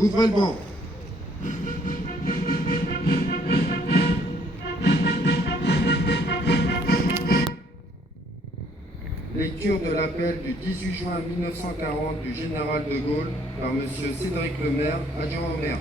Ouvrez le banc. Lecture de l'appel du 18 juin 1940 du général de Gaulle par M. Cédric Lemaire, adjoint au maire.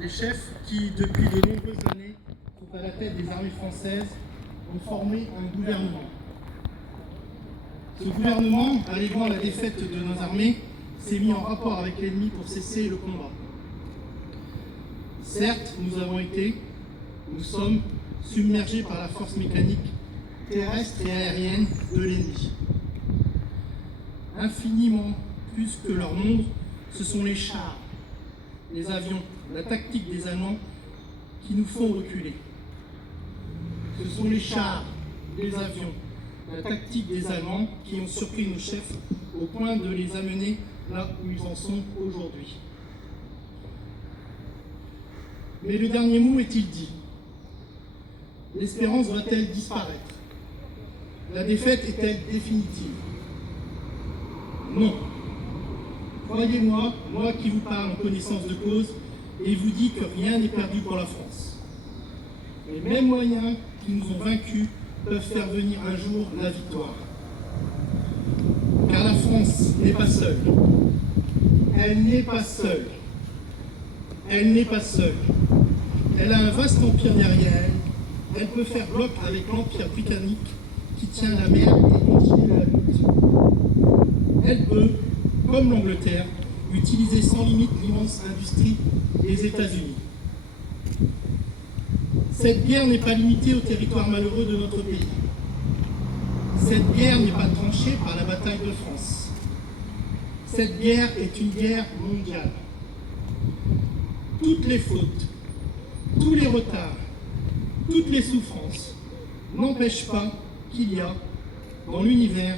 Les chefs qui, depuis de nombreuses années, sont à la tête des armées françaises, ont formé un gouvernement. Ce gouvernement, alléguant la défaite de nos armées, s'est mis en rapport avec l'ennemi pour cesser le combat. Certes, nous sommes submergés par la force mécanique terrestre et aérienne de l'ennemi. Infiniment plus que leur nombre, ce sont les chars, les avions, la tactique des Allemands qui nous font reculer. Ce sont les chars, les avions, la tactique des Allemands qui ont surpris nos chefs au point de les amener là où ils en sont aujourd'hui. Mais le dernier mot est-il dit? L'espérance va-t-elle disparaître? La défaite est-elle définitive? Non. Croyez-moi, moi qui vous parle en connaissance de cause, et vous dis que rien n'est perdu pour la France. Les mêmes moyens qui nous ont vaincus peuvent faire venir un jour la victoire. Car la France n'est pas seule. Elle n'est pas seule. Elle n'est pas seule. Elle a un vaste empire derrière elle. Elle peut faire bloc avec l'empire britannique qui tient la mer et continue la lutte. Elle peut, comme l'Angleterre, utiliser sans limite l'immense industrie des États-Unis. Cette guerre n'est pas limitée au territoire malheureux de notre pays. Cette guerre n'est pas tranchée par la bataille de France. Cette guerre est une guerre mondiale. Toutes les fautes, tous les retards, toutes les souffrances n'empêchent pas qu'il y a, dans l'univers,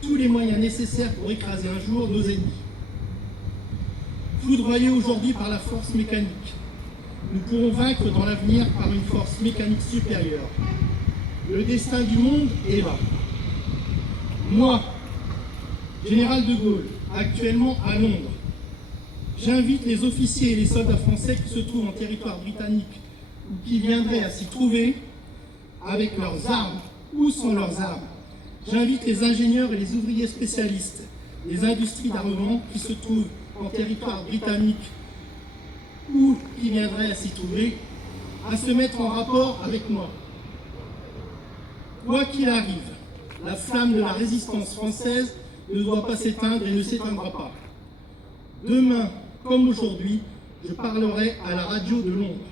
tous les moyens nécessaires pour écraser un jour nos ennemis. Foudroyés aujourd'hui par la force mécanique, nous pourrons vaincre dans l'avenir par une force mécanique supérieure. Le destin du monde est là. Moi, général de Gaulle, actuellement à Londres, j'invite les officiers et les soldats français qui se trouvent en territoire britannique ou qui viendraient à s'y trouver, avec leurs armes ou sans leurs armes. J'invite les ingénieurs et les ouvriers spécialistes des industries d'armement qui se trouvent en territoire britannique ou qui viendraient à s'y trouver, à se mettre en rapport avec moi. Quoi qu'il arrive, la flamme de la résistance française ne doit pas s'éteindre et ne s'éteindra pas. Demain, comme aujourd'hui, je parlerai à la radio de Londres.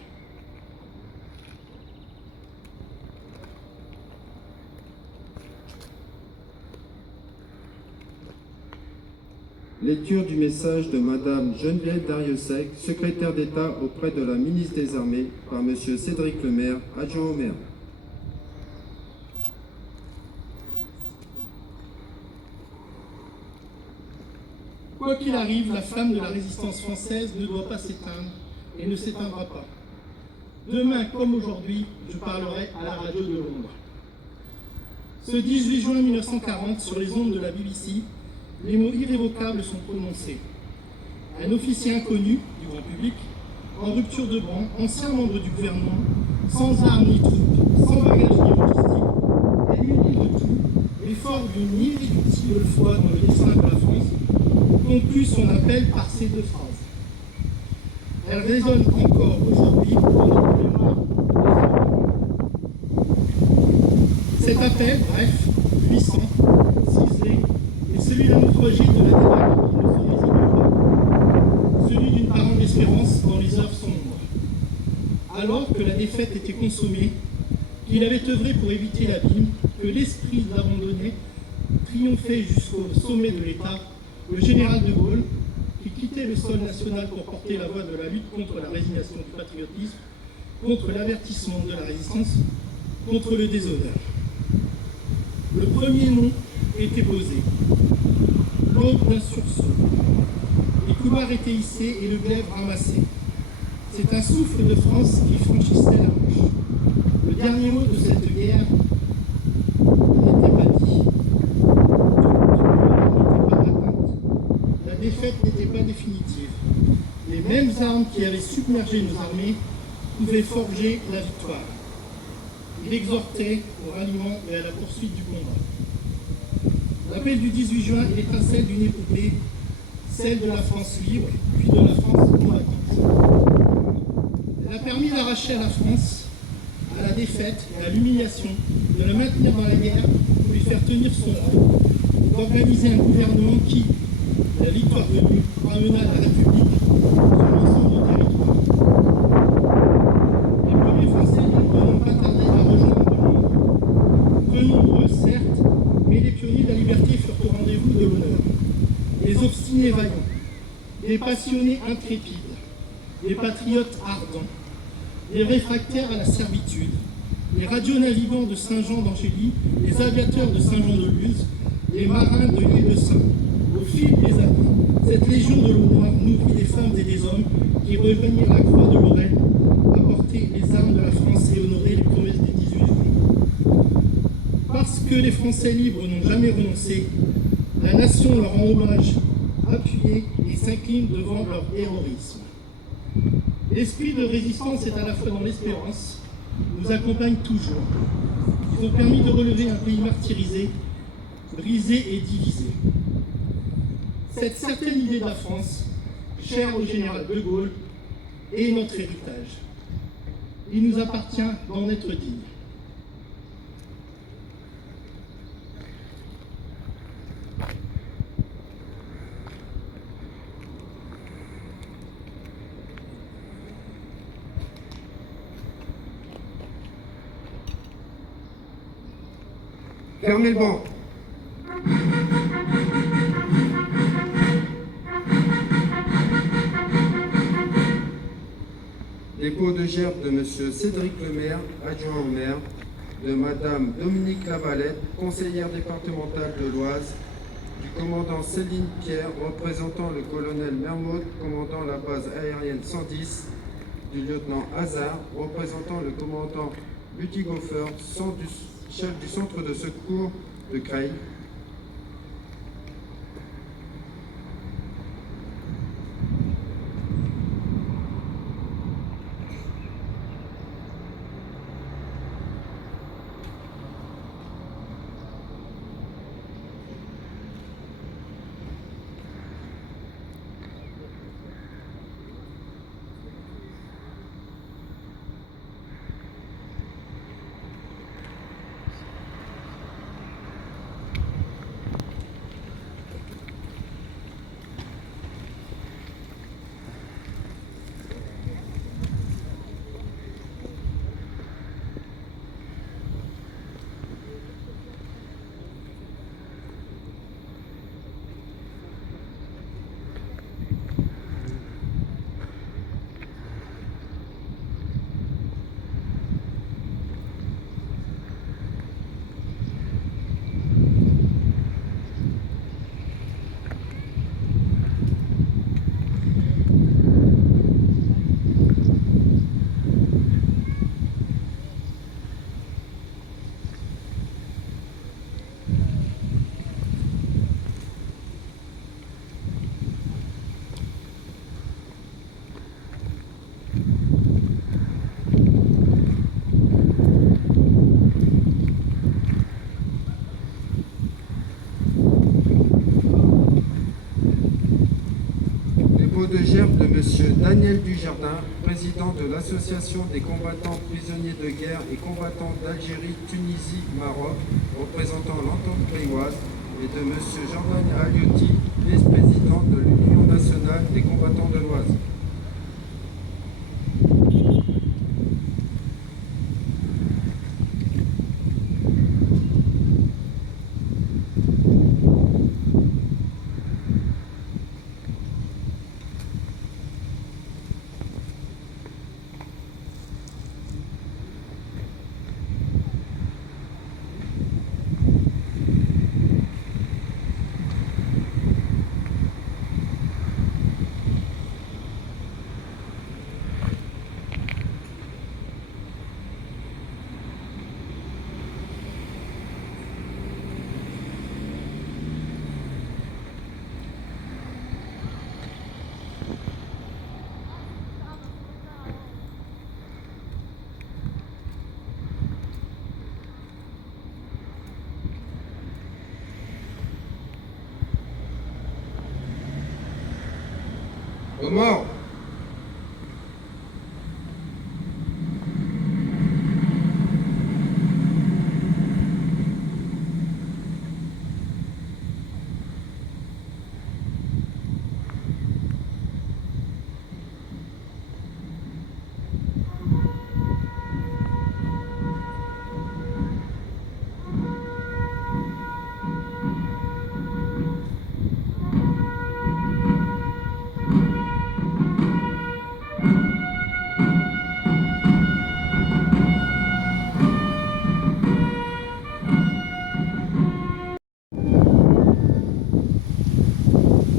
Lecture du message de Madame Geneviève Darrieussecq, secrétaire d'État auprès de la ministre des Armées, par Monsieur Cédric Lemaire, adjoint au maire. Quoi qu'il arrive, la flamme de la résistance française ne doit pas s'éteindre et ne s'éteindra pas. Demain, comme aujourd'hui, je parlerai à la radio de Londres. Ce 18 juin 1940, sur les ondes de la BBC, les mots irrévocables sont prononcés. Un officier inconnu du grand public, en rupture de rang, ancien membre du gouvernement, sans armes ni troupes, sans bagages ni logistique, et muni de tout, et fort d'une irréductible foi dans le destin de la France, conclut son appel par ces deux phrases. Elles résonnent encore aujourd'hui dans notre mémoire. Cet appel, bref, puissant, ciselé, est celui d'un autre gîte de la démarche qui ne se résigne pas, celui d'une parente d'espérance dans les heures sombres. Alors que la défaite était consommée, qu'il avait œuvré pour éviter l'abîme, que l'esprit d'abandonner triomphait jusqu'au sommet de l'État, le général de Gaulle, qui quittait le sol national pour porter la voie de la lutte contre la résignation du patriotisme, contre l'avertissement de la résistance, contre le déshonneur. Le premier nom était posé, l'aube d'un sursaut, et couloirs étaient hissés et le glaive ramassé. C'est un souffle de France qui franchissait la Manche. Le dernier mot de cette guerre n'était pas dit. La défaite n'était pas définitive. Les mêmes armes qui avaient submergé nos armées pouvaient forger la victoire. Il exhortait au ralliement et à la poursuite du combat. L'appel du 18 juin est l'étincelle d'une épopée, celle de la France libre, puis de la France combattante. Elle a permis d'arracher à la France, à la défaite et à l'humiliation, de la maintenir dans la guerre pour lui faire tenir son rang, d'organiser un gouvernement qui, la victoire venue, ramena la République sur l'ensemble du territoire. Les premiers Français libres n'ont pas tardé à rejoindre le monde. Peu nombreux, certes, mais les pionniers de la liberté furent au rendez-vous de l'honneur. Des obstinés vaillants, des passionnés intrépides, des patriotes ardents, des réfractaires à la servitude, les radionavigants de Saint-Jean d'Angély, les aviateurs de Saint-Jean-de-Luz, les marins de l'île de Saint. Au fil des années, cette légion de l'honneur nourrit des femmes et des hommes qui rejoignirent la croix de Lorraine, apporter les armes de la France et honorer les promesses des 18 juin. Parce que les Français libres n'ont jamais renoncé, la nation leur rend hommage, appuyée et s'incline devant leur héroïsme. L'esprit de résistance est à la fois dans l'espérance, nous accompagne toujours. Ils ont permis de relever un pays martyrisé, brisé et divisé. Cette certaine idée de la France, chère au général de Gaulle, est notre héritage. Il nous appartient d'en être digne. Fermez le banc. Dépôt de gerbe de M. Cédric Lemaire, adjoint au maire, de Mme Dominique Lavalette, conseillère départementale de l'Oise, du commandant Céline Pierre, représentant le colonel Mermod, commandant la base aérienne 110, du lieutenant Hazard, représentant le commandant Buttighofer, chef du centre de secours de Creil, de gerbe de M. Daniel Dujardin, président de l'Association des combattants prisonniers de guerre et combattants d'Algérie, Tunisie, Maroc, représentant l'entente gréoise, et de M. Jordan Aliotti, vice-président de l'Union nationale des combattants de l'Oise. Aux morts.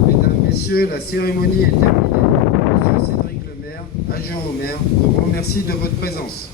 Mesdames, Messieurs, la cérémonie est terminée. Monsieur Cédric Lemaire, adjoint au maire, vous remercie de votre présence.